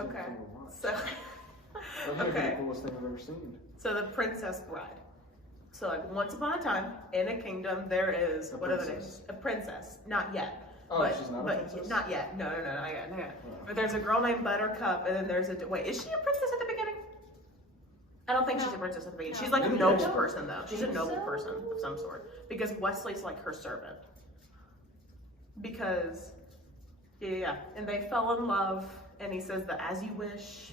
Okay. So, That might be the coolest thing I've ever seen. so the Princess Bride. So like once upon a time in a kingdom there is what are the names? A princess. Not yet. Oh, but, she's not a but princess? not yet. No, not yet. Oh. But there's a girl named Buttercup, and then there's a wait. Is she a princess at the beginning? I don't think she's a princess at the beginning. She's like a noble person though. She's a noble person of some sort because Wesley's like her servant. Because yeah, and they fell in love, and he says the "as you wish."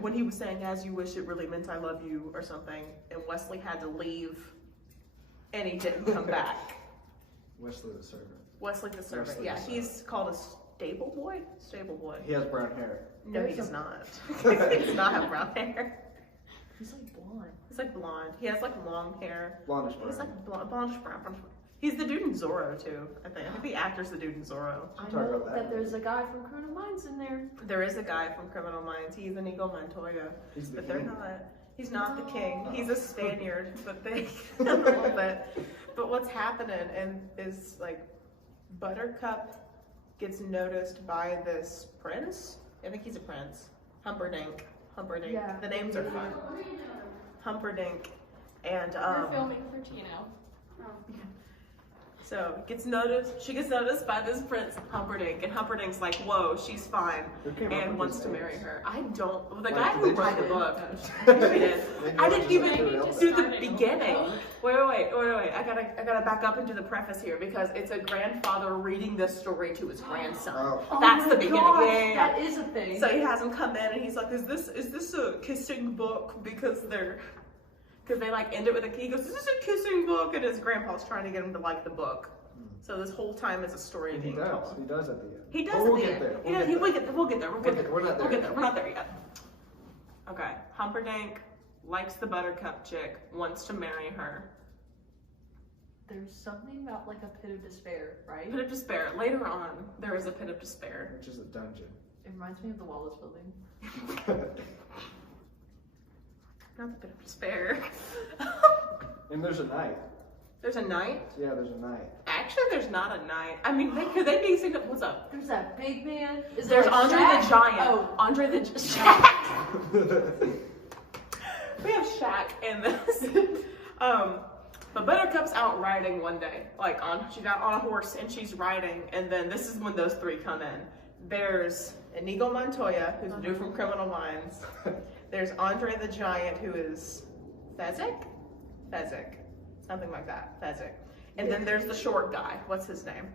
When he was saying "as you wish," it really meant "I love you" or something, and Wesley had to leave, and he didn't come back. Wesley the servant. Wesley the servant. Wesley Yeah, the servant. he's called a stable boy. Stable boy. He has brown hair. No, he does not. He does not have brown hair. He's like blonde. He's like blonde. He has like long hair. Blondish brown. He's like blondish brown. He's the dude in Zorro too. I think the actor's the dude in Zorro. I know that there's a guy from Criminal Minds in there. There is a guy from Criminal Minds. He's Inigo Montoya. He's the But they're king. not. He's not the king. He's a Spaniard. But they a little bit. But what's happening is like Buttercup gets noticed by this prince. I think he's a prince. Humperdinck. Yeah. The names are fun. Humperdinck. And We're filming for Tino. so she gets noticed by this prince Humperdinck, and Humperdinck's like, whoa, she's fine, and wants to marry her. I don't. Well, the guy who wrote the book. I didn't even do the beginning. Wait. I gotta back up and do the preface here because it's a grandfather reading this story to his grandson. Oh. That's the beginning. Yeah. That is a thing. So he has him come in and he's like, is this a kissing book? Because they like end it with he goes, is this a kissing book? And his grandpa's trying to get him to like the book. So this whole time is a story being told. He does at the end. He does But we'll at the get end. there. We'll get there. We're not there. We're not there yet. Okay. Humperdinck likes the Buttercup chick, wants to marry her. There's something about like a pit of despair, right? Pit of despair. Later on, there is a pit of despair. Which is a dungeon. It reminds me of the Wallace Building. Not the pit of despair. And there's a knight. There's a knight? Yeah, there's a knight. Actually, there's not a knight. I mean, could they be singing? What's up? There's that big man. Is There's like Andre Shaq? the Giant. Oh. Andre the Shaq. We have Shaq in this. But Buttercup's out riding one day. She's out on a horse and she's riding. And then this is when those three come in. There's Inigo Montoya, who's the dude from Criminal Minds. There's Andre the Giant, who is Fezzik? Something like that. Fezzik. And then there's the short guy. What's his name?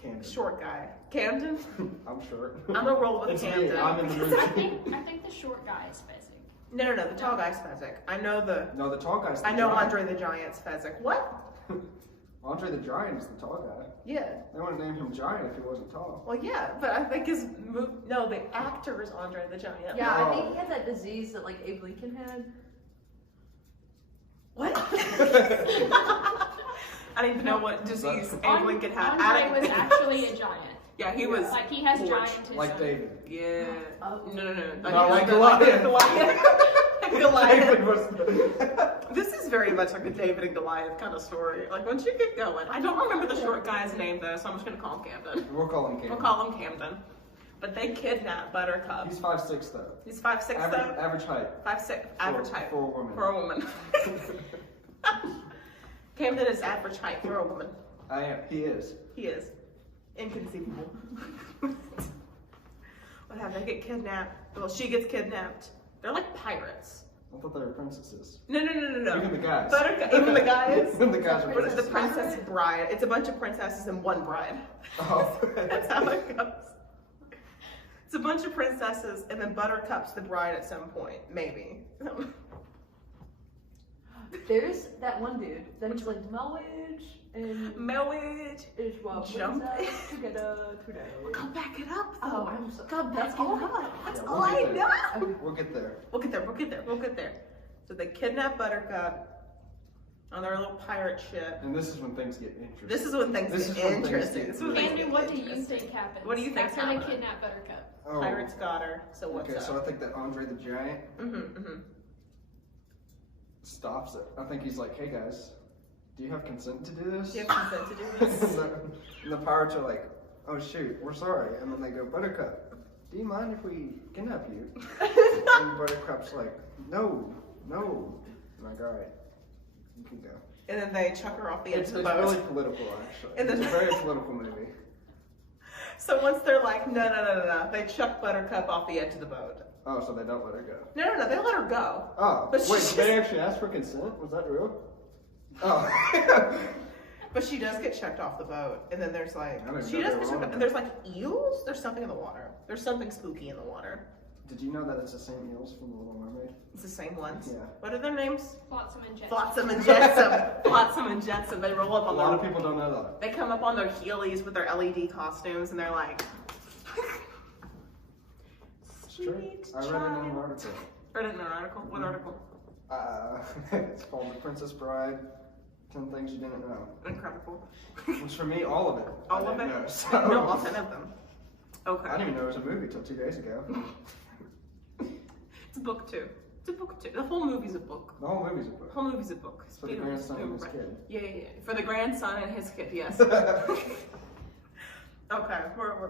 Camden. Short guy. Camden? I'm short. I'm gonna roll with It's me. Camden. I'm in the movie. I think the short guy is Fezzik. No, the tall guy's Fezzik. I know No, the tall guy's the I know giant. Andre the Giant's Fezzik. What? Andre the Giant is the tall guy. Yeah. They wouldn't name him Giant if he wasn't tall. Well, yeah, but I think the actor is Andre the Giant. Yeah, No. I think he had that disease that like Abe Lincoln had. What? I didn't even know what disease Abe Lincoln had. Andre was actually a giant. Yeah, he was. Like he has large. giantism. Like David. Yeah. Oh. No. Not like Goliath. Goliath. This is very much like a David and Goliath kind of story. Like once you get going, I don't remember the short guy's name though, so I'm just gonna call him Camden. We'll call him Camden. We'll call him Camden. But they kidnap Buttercup. He's 5'6" though. He's 5'6" though. Average height. 5'6", average height. For a woman. For a woman. Camden is average height for a woman. I am. He is. He is. Inconceivable. What happened? They get kidnapped. Well, she gets kidnapped. They're like pirates. I thought they were princesses. No. Even the guys. Even the guys. Even the guys are What is the princesses. princess bride? It's a bunch of princesses and one bride. Oh. That's how it goes. It's a bunch of princesses and then Buttercup's the bride at some point, maybe. There's that one dude that's like marriage and Marriage. is what Jump. together today. Come back it up. Oh, I'm so. God, That's back it all. up. That's Yeah, all we'll I get know. there. We'll get there. We'll get there. So they kidnap Buttercup on their little pirate ship. And this is when things get interesting. This is when things This get is when things interesting. get This is when things Andrew, get what do you interesting. think happens? What do you think's after they happening? kidnap Buttercup? Oh. Pirates got her. So what's Okay, up? so I think that Andre the Giant stops it. I think he's like, hey guys, do you have consent to do this? Do you have consent to do this? And the pirates are like, oh shoot, we're sorry. And then they go, Buttercup, do you mind if we kidnap you? And Buttercup's like, no. I'm like, all right, you can go. And then they chuck her off the edge It's of the boat. really political, actually. And then- It's a very political movie. So once they're like, no, they chuck Buttercup off the edge of the boat. Oh, so they don't let her go. No, they let her go. Oh, But wait, she's- did they actually ask for consent? Was that real? Oh. But she does get checked off the boat, and then there's like, I didn't she know does they get were checked on off, it. and there's like eels? There's something in the water. There's something spooky in the water. Did you know that it's the same eels from The Little Mermaid? It's the same ones. Yeah. What are their names? Flotsam and Jetsam. Flotsam and Jetsam. Flotsam and Jetsam. They roll up A on lot their, of people don't know that. they come up on their heelys with their LED costumes, and they're like, It's true. Sweet I read it in an child. article. Read it in an article? What article? It's called The Princess Bride, 10 Things You Didn't Know. Incredible. Which for me, all of it. All I of didn't it? know, so- No, all 10 of them. Okay. I didn't even know it was a movie till 2 days ago. It's a book too. It's a book too. The whole movie's a book. The whole movie's a The book. whole movie's a book. It's For the beautiful. grandson and his kid. Yeah. For the grandson and his kid, yes. Okay,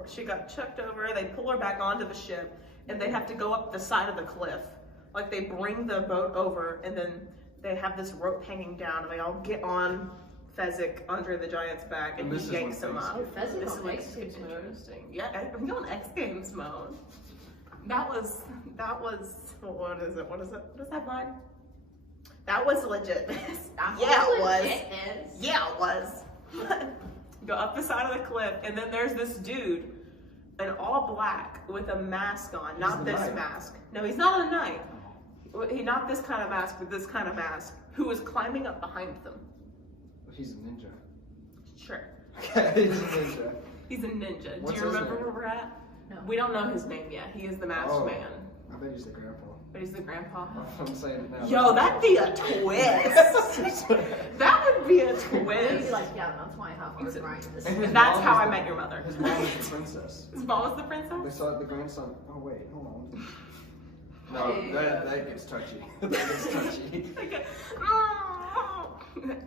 she got chucked over. They pull her back onto the ship, and they have to go up the side of the cliff. Like they bring the boat over, and then they have this rope hanging down, and they all get on Fezzik under the giant's back, and And this he is when yanks them things up. Oh, Fezzik This on is when X it Games gets mode. interesting. Yeah, I'm on X Games mode. That was. What is it? What is that line? That was legit. Yeah, it was. Yeah, it was. Go up the side of the cliff, and then there's this dude in all black with a mask on. Not the this knight. mask. No, he's not a knight. He not this kind of mask, but this kind of mask. Who is climbing up behind them? He's a ninja. Sure. Okay, he's a ninja. He's a ninja. What's Do you his remember name? where we're at? No. We don't know his name yet. He is the masked Oh. man. I bet he's the grandpa. But he's the grandpa. I'm saying it now. Yo, that'd be a twist. That would be a He'd be twist. like, yeah, that's why I have He's a- arthritis. And his That's mom how is I the- met your mother. His mom is the princess. His mom was the They princess? saw the grandson. Oh wait, hold on. No, Hey, that gets touchy. That gets touchy. Okay.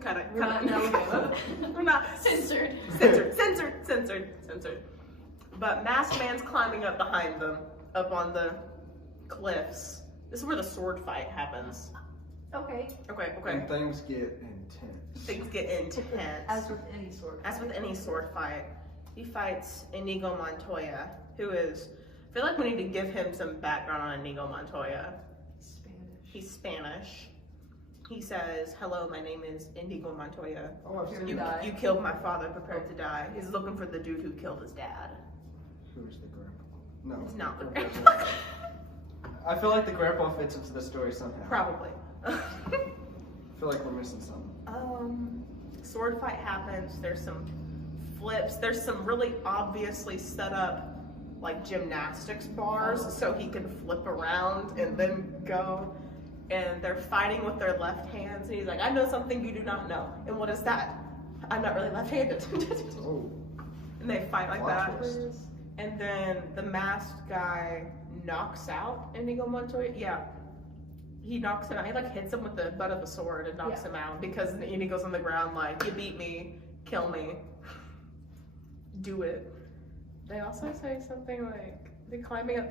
Cut it. We're not- Cut no, it. We're not. Censored. Censored. But Masked Man's climbing up behind them, up on the cliffs. This is where the sword fight happens. Okay. Okay. And things get intense. Things get intense. As with any sort. As with any sword fight, he fights Inigo Montoya, who is. I feel like we need to give him some background on Inigo Montoya. Spanish. He's Spanish. He says, "Hello, my name is Inigo Montoya. Oh, I've seen You that. die. You killed my father, prepared to die." He's looking for the dude who killed his dad. Who's the grandpa? No. It's not the grandpa. grandpa. I feel like the grandpa fits into the story somehow. Probably. I feel like we're missing something. Sword fight happens. There's some flips. There's some really obviously set up like gymnastics bars so he can flip around and then go. And they're fighting with their left hands. And he's like, "I know something you do not know." And what is that? I'm not really left-handed. Oh, And they fight like plot that. twist. And then the masked guy knocks out Inigo Montoya. Yeah. He knocks him out. He like hits him with the butt of the sword and knocks him out because Inigo's on the ground like, "You beat me, kill me, do it." They also say something like, they're climbing up,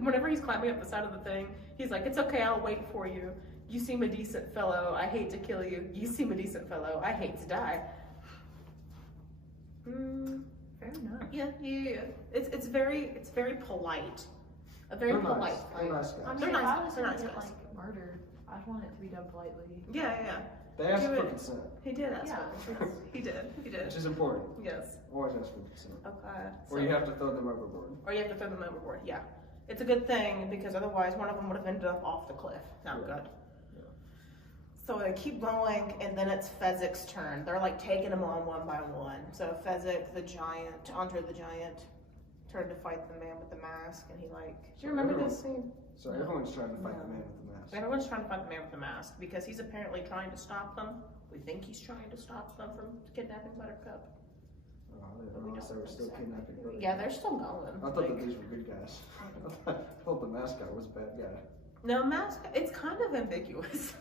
whenever he's climbing up the side of the thing, he's like, "It's okay, I'll wait for you. You seem a decent fellow. I hate to kill you. You seem a decent fellow. I hate to die." Fair enough. Yeah. It's very polite. A very They're polite nice. fight. They're nice I guys. mean, They're if nice I guys. was They're gonna nice get guys. like murdered, I'd want it to be done politely. Yeah. They asked Do for it. consent, He did ask Yeah. for consent. He did. which is important. Yes. Always ask for consent. Okay. Or you have to throw them overboard. Or you have to throw them overboard. Yeah. It's a good thing because otherwise one of them would have ended up off the cliff. Not Yeah. good. So they keep going, and then it's Fezzik's turn. They're like taking them on one by one. So Fezzik, the giant, Andre the giant, turned to fight the man with the mask, and he like. Do you remember this scene? So everyone's trying to fight the man with the mask. Everyone's trying to fight the man with the mask because he's apparently trying to stop them. We think he's trying to stop them from kidnapping Buttercup. Oh, I didn't realize they were still kidnapping her. Yeah, they're still going. I thought that these were good guys. I thought the mascot was a bad guy. No, mask. It's kind of ambiguous.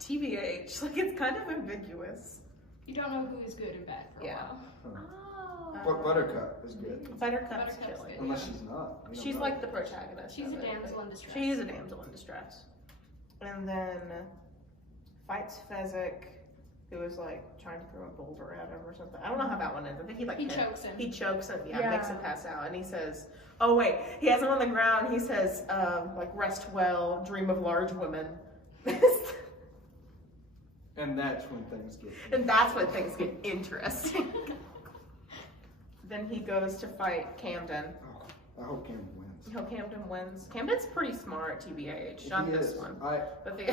TBH, like it's kind of ambiguous. You don't know who is good or bad for a Yeah. while. But Buttercup is good. Buttercup's Buttercup's killing. good. Unless she's not. We don't She's know. like the protagonist. She's of a it, damsel but in distress. She is a damsel in distress. And then fights Fezzik, who is like trying to throw a boulder at him or something. I don't know how that one ends. I think he chokes him. He chokes him, Yeah. makes him pass out. And he says, oh wait, he has him on the ground. He says, like, rest well, dream of large women. And that's when things get. And that's when things get interesting. Then he goes to fight Camden. Oh, I hope Camden wins. I hope Camden wins. Camden's pretty smart, TBH. Not He this is. one. But the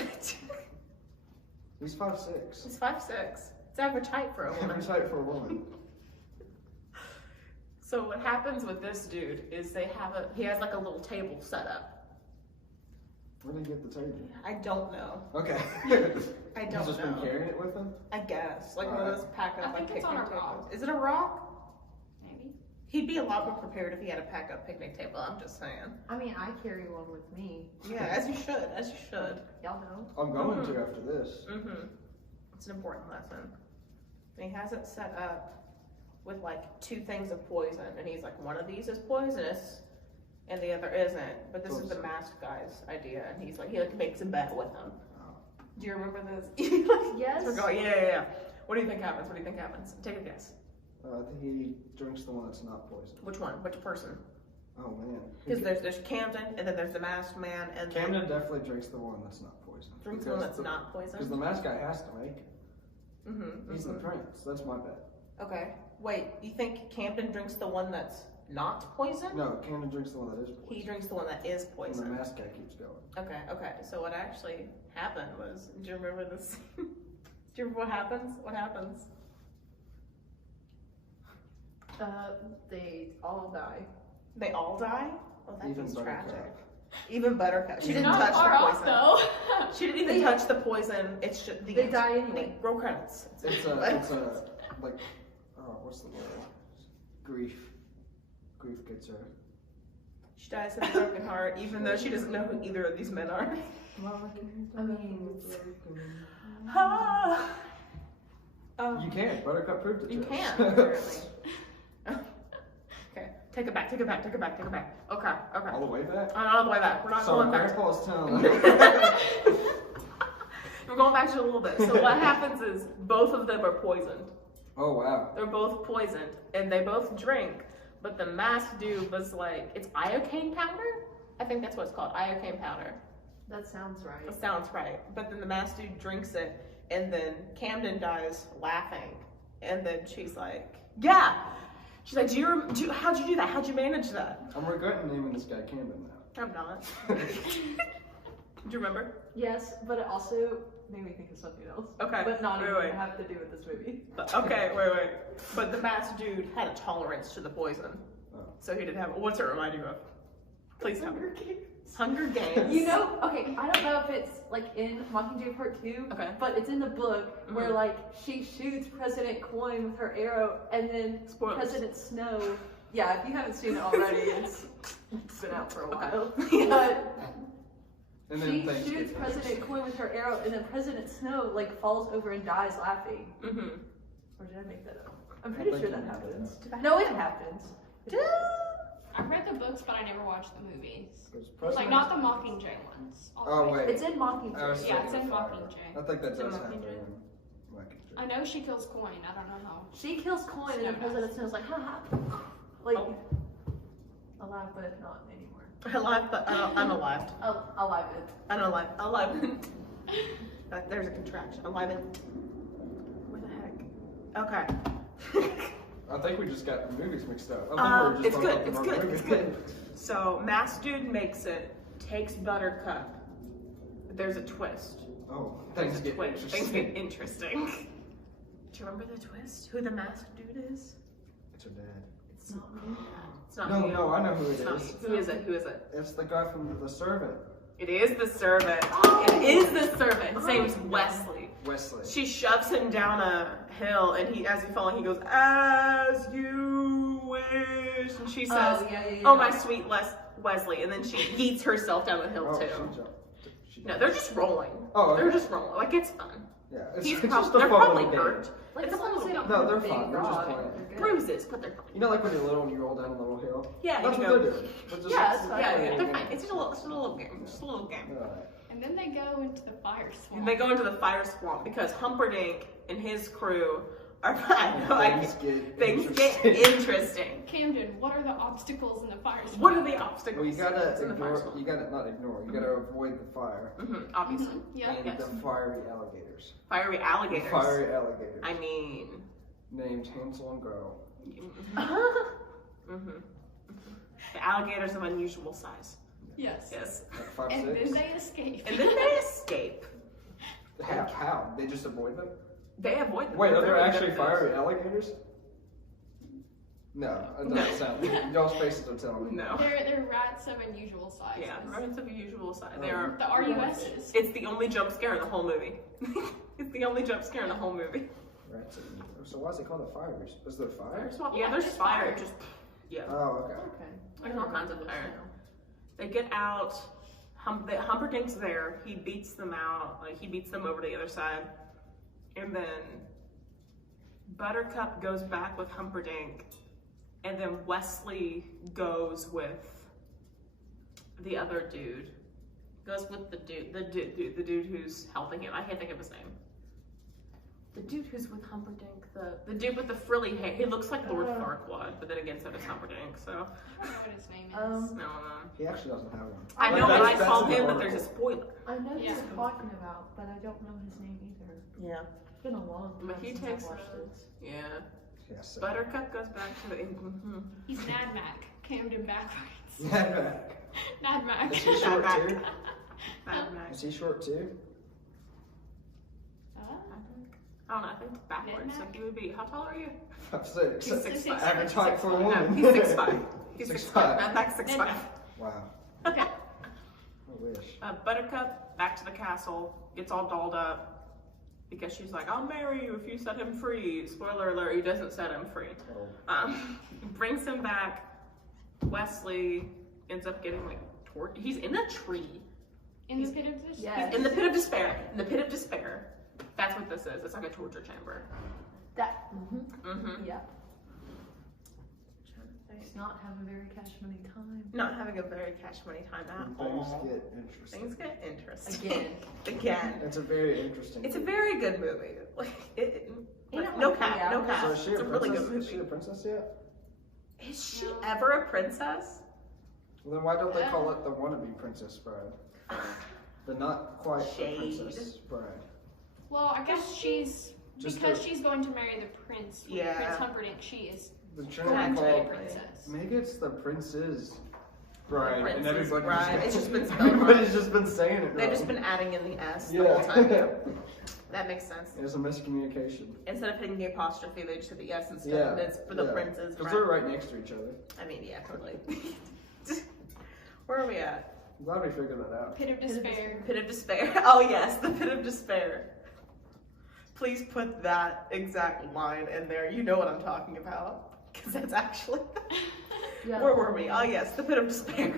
He's 5'6". he's 5'6". It's average height for a woman. Average height for a woman. So what happens with this dude is he has like a little table set up. Where did he get the table? I don't know. Okay. I He's don't just know. been carrying it with him? I guess. Like one of those pack up I think like it's on picnic a rock. tables. Is it a rock? Maybe. He'd be a lot more prepared if he had a pack up picnic table, I'm just saying. I mean, I carry one with me. Yeah, as you should, as you should. Y'all know. I'm going to after this. Mm-hmm. It's an important lesson. And he has it set up with like 2 things of poison, and he's like, one of these is poisonous, and the other isn't. But this is the masked guy's idea, and he like makes a bet with him. Do you remember this? Yes. We're going, yeah. What do you think happens? What do you think happens? Take a guess. I think he drinks the one that's not poison. Which one? Which person? Oh man. Because there's Camden, and then there's the masked man, and Camden definitely drinks the one that's not poison. drinks the one that's not Because poison. the masked guy has to make it. Mm-hmm. He's the prince. That's my bet. Okay. Wait, you think Camden drinks the one that's not poison? No, Camden drinks the one that is poison. He drinks the one that is And the poison. masked guy keeps going. Okay. So what actually happened was, do you remember this? Do you remember what happens? What happens? They all die. They all die? Oh, that Even was Buttercup. tragic. Even Buttercup. She She's didn't not touch far the off poison. though. She didn't even touch the poison. It's just the They die anyway. Roll credits. It's a, like, what's the word? Grief. Grief gets her. She dies of a broken heart, even though she doesn't know who either of these men are. I mean, Ah. You can't. Buttercup proved it. You to us. can, apparently. Okay, take it back. Okay. All the way back? All the way back. We're not So going back. Grandpa's telling We're going back to a little bit. So what happens is both of them are poisoned. Oh wow. They're both poisoned, and they both drink. But the masked dude was like, it's iocane powder? I think that's what it's called, iocane powder. that sounds right. It sounds right. But then the masked dude drinks it, and then Camden dies laughing. And then she's like, yeah. She's like, how'd you do that? How'd you manage that? I'm regretting naming this guy Camden now. I'm not. Do you remember? Yes, but it also made me think of something else. Okay. But not wait, even wait. have to do with this movie. Okay, wait. But the masked dude had a tolerance to the poison. Oh. So he didn't have, what's it remind you of? Please tell me. Hunger Games. You know, okay, I don't know if it's like in Mockingjay Part 2, Okay. but it's in the book where like she shoots President Coin with her arrow and then Spoilers. President Snow, yeah, if you haven't seen it already, it's been out for a while. Yeah. But And she then things shoots get President Coin with her arrow and then President Snow like falls over and dies laughing. Mm-hmm. Or did I make that up? I'm pretty think sure you that made happens. that No, it happens. I read the books, but I never watched the movies. Goes Like not the Mockingjay ones. Oh wait. It's in Mockingjay. I was Yeah, it's thinking in of Fire. Mockingjay. I think that It's in does happen Mockingjay. in Mockingjay. I know she kills Coin. I don't know how. She kills Coin and then Snow President Snow's like, haha. Like, Oh. alive but not anymore. Alive, but unalive. Alive it. Unalive. Alive. There's a contraction. Alive. Where the heck? Okay. I think we just got the movies mixed up. I think we were It's just good. talking It's about good. the It's movie. good. So masked dude makes it. Takes Buttercup. But there's a twist. Oh, There's things a get twist. Things interesting. get interesting. Do you remember the twist? Who the masked dude is? It's her dad. It's not me. It's not No, you. no, I know who it It's not is. you. Who is it? Who is it? It's the guy from The Servant, It is the servant. Oh. It is the servant. His name's Wesley. Wesley. She shoves him down a hill, and as he's falling, he goes, "As you wish." And she says, yeah. "Oh, my sweet Wesley," and then she yeets herself down the hill Oh, too. she jumped. She No, died. they're just rolling. Oh, okay. They're just rolling. Like, it's fun. Yeah, He's it's just a they're fun probably little game. hurt. Like, It's as long as they don't No, hurt they're a big fine. They're just rock, playing. they're good. Bruises, but they're fine. You know, like when you're little and you roll down a little hill? Yeah, That's you what go. they're doing. But just Yeah, that's fine. Yeah, they're fine. It's just a little game. Just a little game. Alright. And then they go into the fire swamp. They go into the fire swamp because Humperdinck and his crew are things get interesting. Camden, what are the obstacles in the fire swamp? What are the obstacles? Well, you in the fire gotta swamp? you gotta not ignore, you gotta avoid the fire. Obviously. Yeah. And Yes. the fiery alligators. Fiery alligators. Fiery alligators. I mean. Named Hansel and Gretel. The alligators of unusual size. Yes. Yes. Like 5'6". And then they escape. And then they escape. How? They just avoid them? They avoid them. Wait, are They're there very actually good at fiery alligators? No, it doesn't sound. Y'all's faces don't tell this. me. No. They're rats of unusual sizes. Yeah, rodents of unusual size. They are. The RUSs. It's the only jump scare in the whole movie. It's the only jump scare in the whole movie. Right. So why is it called the fires? Is there fire? Yeah, there's fire. Just yeah. Oh, okay. Okay. There's all kinds of fire. They get out. Humperdinck's there. He beats them out. Like he beats them over to the other side, and then Buttercup goes back with Humperdinck, and then Wesley goes with the other dude. Goes with the dude who's helping him. I can't think of his name. The dude who's with Humperdinck, the dude with the frilly hair. He looks like Lord Farquaad, but then again, so does Humperdinck. So I don't know what his name is. no. He actually doesn't have one. I Like, know when I that's saw in the him that article. there's a spoiler. I know who Yeah. you're talking about, but I don't know his name either. Yeah. It's been a long time But he since takes I've watched a- this. Yeah. Yes. Buttercup goes back to the. He's Nad Mac. Camden backwards. Yeah. Nad Mac. Is he short Back. too? Mad Max. Is he short too? I don't know. I think it's backwards. So he would be. How tall are you? 5'6". He's 6'5". Average height for a No, woman. he's 6'5". He's 6'5". 6'5". Mad Max 6'5". Wow. Okay. I wish. Buttercup back to the castle, gets all dolled up because she's like, "I'll marry you if you set him free." Spoiler alert: he doesn't set him free. Oh. Brings him back. Wesley ends up getting like tortured. He's in a tree. In the pit of this? Yeah. He's in the pit of despair. In the pit of despair. That's what this is. It's like a torture chamber. That. Yeah. He's not having a very cash money time. Not having a very cash money time at Things all. get interesting. Things get interesting. Again. Again. It's a very interesting. It's a very good movie. Like You know, no like, cap, yeah. no cap. So is she It's a a really princess? good Is she movie. a princess yet? Is she ever a princess? Well, then why don't they call it the wannabe princess bride? The not quite Shade. princess bride. Well, I guess she's Just because a- she's going to marry the prince. Yeah. Prince Humperdinck. She is The going trying to to be a call. princess. Maybe it's the prince's bride, The and Prince's everybody's Bride. It's just been spelled everybody's wrong. just been saying it. They've wrong. just been adding in the S the Yeah. whole time. Yeah. That makes sense. It was a miscommunication. Instead of hitting the apostrophe, they just hit the S instead. Yeah. And it's for the yeah. prince's Because bride. they're right next to each other. I mean, yeah, totally. Where are we at? I'm glad we figured that out. Pit of despair. Pit of despair. Oh yes, the pit of despair. Please put that exact line in there. You know what I'm talking about. Because that's actually... Yeah. Where were we? Oh yes, the pit of despair.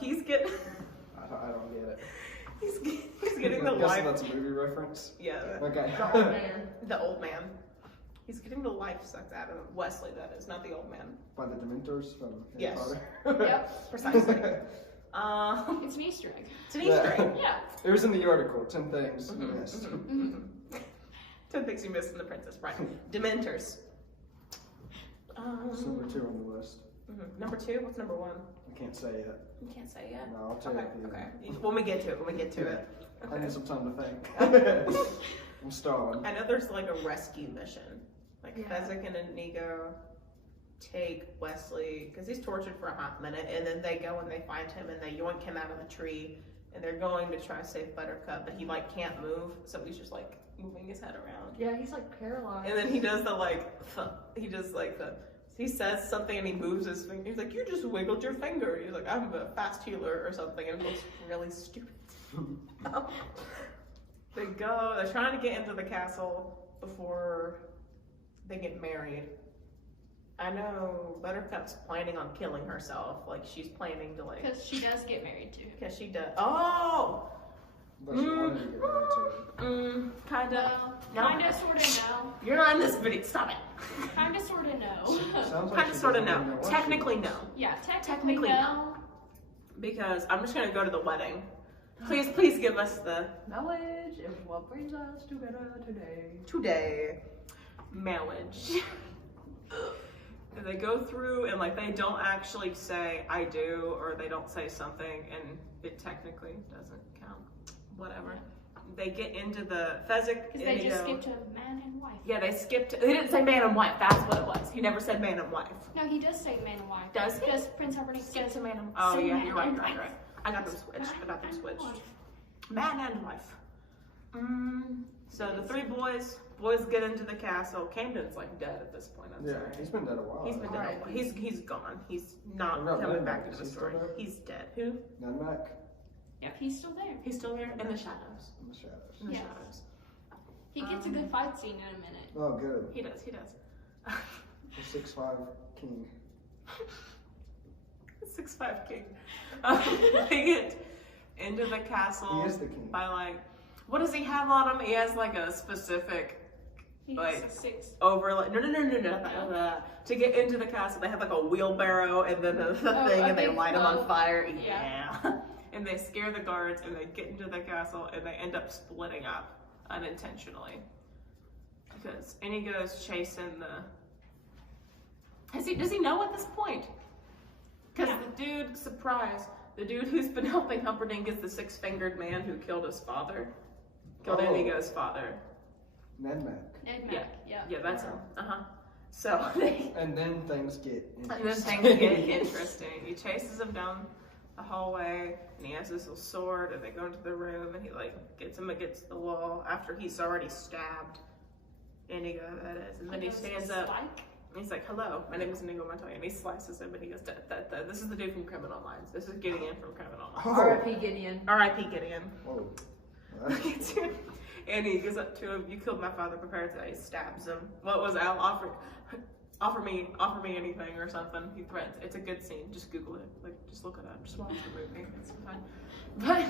He's getting... I don't get it. He's getting the I'm guessing life... that's a movie reference. Yeah, Okay. The old man. the old man. He's getting the life sucked out of him. Wesley, that is, not the old man. By the Dementors from Harry Yes. Potter. Yep. Precisely. It's an Easter egg. It's an Easter egg. Yeah. It was in the article. 10 things you Mhm, missed. mhm, mhm. 10 things you missed in The Princess Bride. Dementors. It's number 2 on the list. Number 2? What's number 1? I can't say yet. You can't say yet. No, I'll tell Okay, you. okay. When we get to it, I Okay. need some time to think. I'm stalling. I know there's like a rescue mission. Like Yeah. Fezzik and Inigo take Wesley, because he's tortured for a hot minute, and then they go and they find him and they yoink him out of the tree, and they're going to try to save Buttercup, but he like can't move, so he's just like moving his head around. Yeah, he's like paralyzed. And then he does the like, he says something and he moves his finger. He's like, "You just wiggled your finger." He's like, "I'm a fast healer" or something, and it looks really stupid. They're trying to get into the castle before they get married. I know Buttercup's planning on killing herself. Like, she's planning to like, Because she does get married to him. because she does. Oh! But she wanted to get married to him. Kinda. No. No. Kinda, sorta, no. You're not in this video. Stop it. Kinda, sorta, no. Sounds like Kinda, she sorta, doesn't no. even know what she Technically, wants. no. Yeah, Technically, no. Because I'm just gonna go to the wedding. Please give us the Marriage is what brings us together today. today marriage. And they go through and like they don't actually say I do, or they don't say something and it technically doesn't count. Whatever. They get into the Fezzik. Because they just skipped to man and wife. Yeah, they skipped. They didn't say man and wife. That's what it was. He never said man and wife. No, he does say man and wife. Does he? Because Prince Humperdinck Skip says to man and oh say yeah, man you're right, and right, wife. right. I got them switched. I got them Man and switched. wife. Man and wife. So the three boys get into the castle. Camden's like dead at this point. I'm Yeah, sorry. he's been dead a while. He's been dead. Alright. A while. He's gone. He's not No, coming Ned back Mac, into is the he still story. there? He's dead. Who? Nunmac Yep, he's still there. He's still there in the shadows. in the shadows. In the Yes. shadows. He gets a good fight scene in a minute. Oh, good. He does. He does. The 6'5" king. 6'5" king. They get into the castle He is the king. by like, what does he have on him? He has like a specific He's Like- 6'6". overlay. No. To get into the castle, they have like a wheelbarrow and then the Oh, thing, a and they big light them on float. fire. Yeah. Yeah. And they scare the guards, and they get into the castle, and they end up splitting up unintentionally. Because Inigo's chasing the. Does he know at this point? Because Yeah. the dude, surprise, the dude who's been helping Humperdinck is the six-fingered man who killed his father. Killed Oh. Inigo's father. Nunmac. Ned Yeah. Mac, yeah. Yeah, that's him. Wow. So they. And then things get interesting. And then things get interesting. He chases him down the hallway, and he has this little sword, and they go into the room, and he like gets him against the wall after he's already stabbed Inigo, that is. And then he Goes to stands up, spike. and he's like, "Hello, my name is Inigo Montoya," and he slices him, and he goes, "This is the dude from Criminal Minds. This is Gideon from Criminal Minds. Oh. R.I.P. Gideon. R.I.P. Gideon." Whoa. And he goes up to him, "You killed my father, prepare to die." He stabs him. What was Al? Offer me anything or something. He threatens. It's a good scene. Just Google it. Like, just look it up. Just watch the movie. It's fine.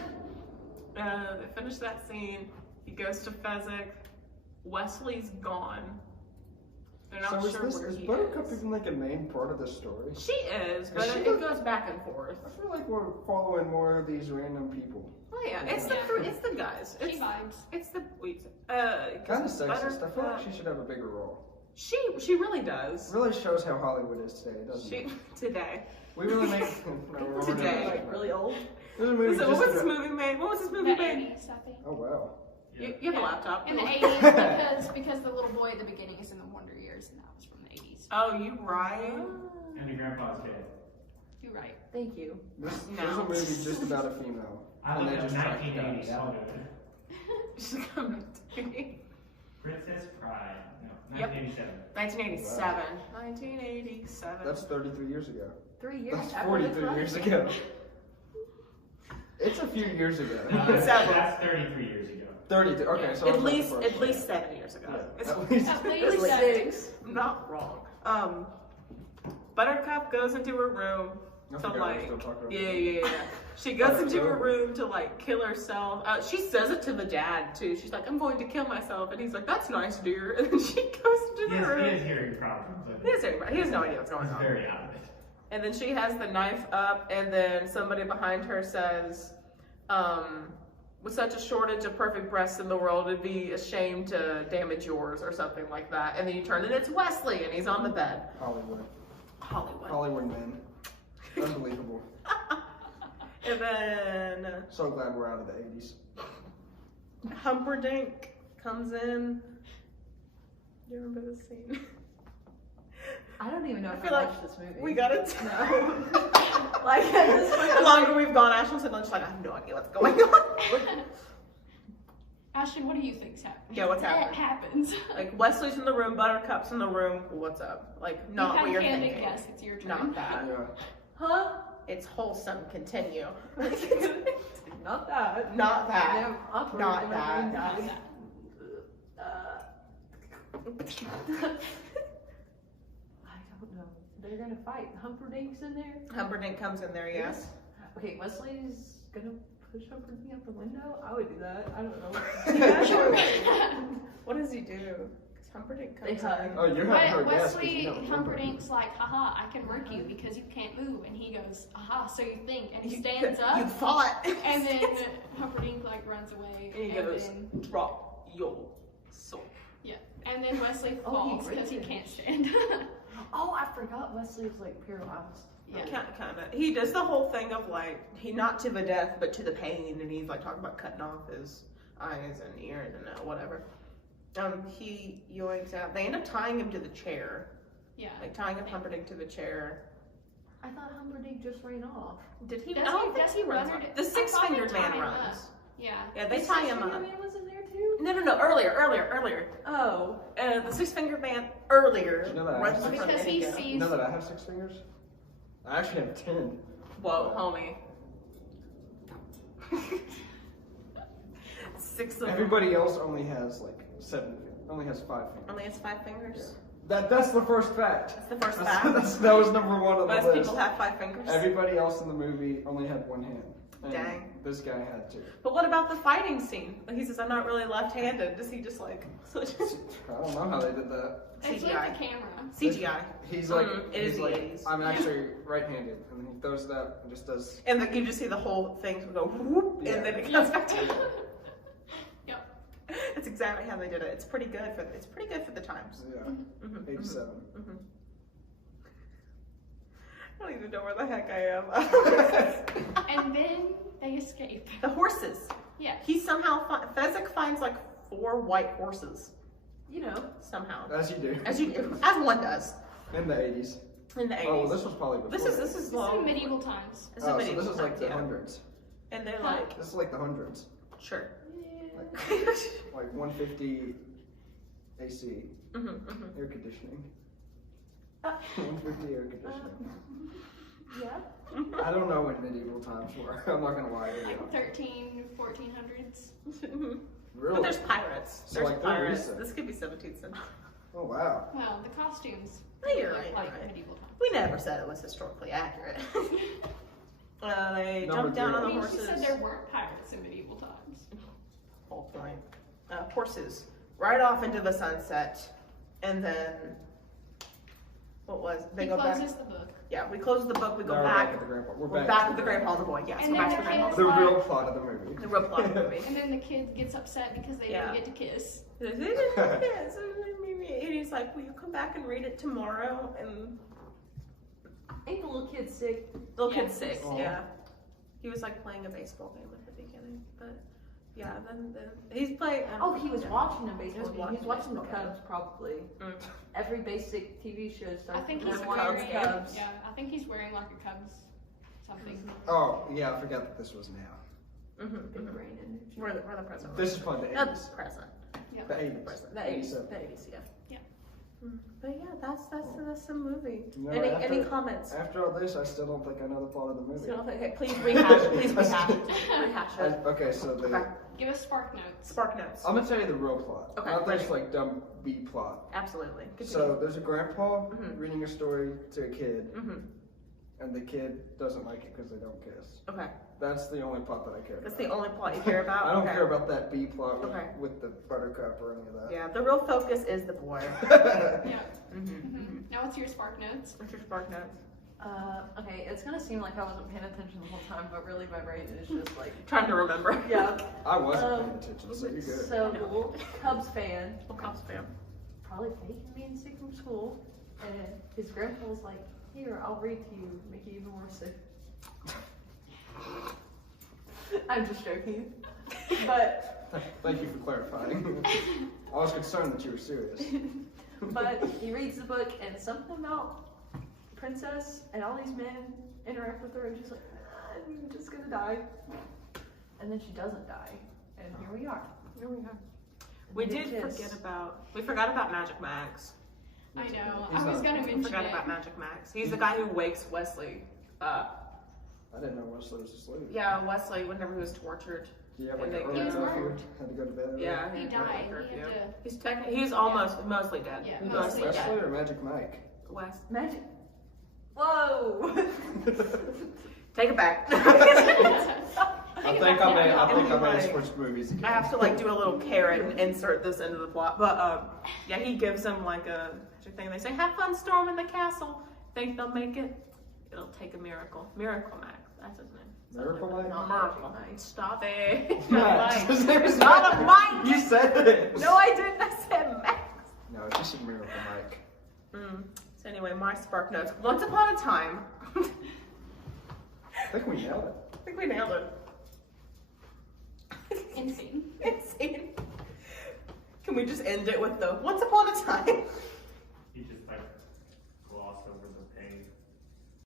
But they finish that scene. He goes to Fezzik. Wesley's gone. They're not So sure is where this, he is Buttercup is. even like a main part of the story? She is, but she it the- goes back and forth. I feel like we're following more of these random people. Oh yeah, it's the Yeah. it's the guys. She vibes. It's the Kind of sexist. I feel like Buttercup. she should have a bigger role. She really does. Really shows how Hollywood is today, doesn't it? Today. We really make no, we're Today. not- Like really old. This movie So just what was this about- movie made? What was this The movie made? 80s, I think. Oh wow. You have a Yeah. laptop. In the 80s, because the little boy at the beginning is in the Wonder Years, and that was from the 80s. Oh, you right. And the grandpa's dead. You're right. Thank you. There's No. a movie just about a female. I And looked they up just track 1980. guys. That'll do it. Just come to me. Princess Pride. No, Yep. 1987. 1987. 1987. That's 33 years ago. 3 years That's after 43 the years flood. ago. It's a few years ago. No, Seven. that's 33 years ago. 32. Okay, so I was right at first. least 7 years ago. Yeah, It's at least. At At least least 6. not wrong. Buttercup goes into her room I to forgot we're like, still talking about yeah. She goes into her room to like kill herself. She says it to the dad too. She's like, "I'm going to kill myself," and he's like, "That's nice, dear." And then she goes into He the room. has hearing problems. He has no idea what's going He's on. very out of it. And then she has the knife up, and then somebody behind her says, with such a shortage of perfect breasts in the world, it'd be a shame to damage yours, or something like that. And then you turn and it's Wesley, and he's on the bed. Hollywood. Hollywood. Hollywood man. Unbelievable. And then So glad we're out of the 80s. Humperdinck comes in. Do you remember this scene? I don't even know I if feel I like watched this movie. We gotta No. Like at this point, The I'm longer like, we've gone, Ashley's at lunch like, I have no idea what's going on. Ashton, what do you think's happening? Yeah, what's What happening? happens? Like, Wesley's in the room, Buttercup's in the room. What's up? Like, not what you you're have thinking. guess. It's your turn. Not that. Yeah. huh? It's wholesome. Continue. Not that. Not that. No, awkward. Not that. Not that. I don't know. They're gonna fight. Humperdinck's in there. Humperdinck comes in there, yes. Okay, Wesley's gonna push Humperdinck out the window? I would do that. I don't know. He does what does he do? Because Humperdinck They comes hug. in. Oh, you're having her guess 'cause Wesley you don't remember. Humperdinck's like, haha, I can work you because you can't move. And he goes, aha, so you think. And he stands You up. thought. And then Humperdinck like runs away. And he goes, then, drop your sword. yeah. And then Wesley Oh, falls he because he rages. can't stand. Oh, I forgot Wesley was like paralyzed. Yeah. Kind of. He does the whole thing of like, he not to the death, but to the pain. And he's like talking about cutting off his eyes and ears and whatever. He yoinks out. They end up tying him to the chair. Yeah. Like tying up Humperdinck to the chair. I thought Humperdinck just ran off. Did he? Does I don't he- think does he runs run or on- did- The I thought they six-fingered man tied him up. runs. Yeah. Yeah, they The tie him Six-Fingered up. Man was in there too? No, earlier. Oh. The six-fingered man earlier Did you know that runs actually- from Because he Inigo. sees. You know that I have 6 fingers? I actually have 10. Whoa, homie. 6 of them. Everybody else only has like 7. Only has 5 fingers. Only has 5 fingers. That's the first fact. That's the first That's- fact. that was number 1 on the Most list. people have 5 fingers. Everybody else in the movie only had 1 hand. And Dang. This guy had 2. But what about the fighting scene? Like he says, I'm not really left-handed. Does he just like switch? I don't know how they did that. It's with CGI. the camera. CGI. He's like, it is he's the like 80s. I'm actually right-handed, and then he throws it up and just does. And then you just see the whole thing go whoop, Yeah. and then it comes back to you. Yep. That's exactly how they did it. It's pretty good for the times. Yeah, Mhm, 87. mhm. I don't even know where the heck I am. And then they escape. The horses. Yeah. He somehow Fezzik finds like 4 white horses You know. somehow, As you do. as you do, as one does In the 80s. in the 80s. Oh, well, this was probably before. This is This is long. in medieval times. This Oh, so medieval this is like times, the yeah. hundreds. And they're Huh. like, This is like the hundreds. sure. Like 150 AC Mhm. air conditioning. 150 air conditioning. Yeah. I don't know when medieval times were. I'm not gonna lie to you. Like 1400s. Really? But there's pirates. So, There's like, they're pirates. recent. This could be 17th century. Oh wow. Well, the costumes. Oh, you're look right, Like you're right. medieval times. We never said it was historically accurate. They Number jump down 0. on I the mean, horses. she said there weren't pirates in medieval times. Whole point. Horses ride off into the sunset, and then they He go back. closes the book. Yeah, we close the book. We go Now we're back. at the grandpa. We're back at the grandpa the boy. Yes, And we're then back to the the grandpa. kids- The Like- real plot of the movie. The real plot of the movie. And then the kid gets upset because they Yeah. didn't get to kiss. Yes, and he's like, "Will you come back and read it tomorrow?" And Ain't the little kid sick? the little Yeah. kid's sick. Aw. Yeah, he was like playing a baseball game at the beginning, but yeah, then he's playing. Oh, he was yeah. watching a baseball game. He watching was watching the baseball Cubs, probably. Mm. Every basic TV show starts I think with he's him Cubs watching wearing. Cubs. Yeah, I think he's wearing like a Cubs something. Oh yeah, I forgot that this was now. Big brain energy. We're the present. This is probably the That's 80s. present. Yeah. The 80s. Present. The 80s. 87. The 80s. Yeah. Yeah. But yeah, that's the movie. You know, Any after- comments? After all this, I still don't think I know the plot of the movie. So, okay, please rehash. Please rehash it. Rehash it. Okay, so the Okay. Give us spark notes. Spark notes. I'm gonna tell you the real plot. Okay, Not this ready. like dumb B plot. Absolutely. So there's a grandpa Mhm. reading a story to a kid, Mhm. and the kid doesn't like it because they don't kiss. Okay. That's the only plot that I care That's about. the only plot you care about. I don't Okay. care about that B plot with, Okay. with the buttercup or any of that. Yeah, the real focus is the boy. Yeah. Mm-hmm. Now what's your spark notes? What's your spark notes? Okay, it's gonna seem like I wasn't paying attention the whole time, but really my brain is just like. Trying to remember. Yeah. I wasn't paying attention, so you're good. So the little Cubs fan, Well, Cops fam. probably faking being sick from school, and his grandpa was like, "Here, I'll read to you, make you even more sick." I'm just joking, but Thank you for clarifying. I was concerned that you were serious. but he reads the book and something about princess and all these men interact with her, and she's like, "I'm just gonna die," and then she doesn't die, and here we are. Here we are. We They did kiss. forgot about Magic Max. I know. He's I was not- gonna We mention forgot it. about Magic Max. He's the guy who wakes Wesley up. I didn't know Wesley was asleep. Yeah, Wesley, whenever he was tortured. Do you have And like they- an He was early curfew? murdered. Had to go to bed early? Yeah, He had died. curfew. He had to. He's mostly dead. Yeah, He's mostly mostly Wesley dead. or Magic Mike? Wes, Magic. Whoa! take it back. I think I may Like, switch movies again. I have to like do a little carrot and insert this into the plot. But yeah, he gives them like a thing. They say, "Have fun storming the castle. Think they'll make it? It'll take a miracle. Miracle Max. That's his name. Miracle Mike? Not Miracle Max. Stop it. Max. His name is Not a Mike. You said it. No, I didn't. I said Max. No, it's just a Miracle Mike. So anyway, my spark notes. Once upon a time. I think we nailed it. I think we nailed it. Insane. Insane. Can we just end it with the once upon a time?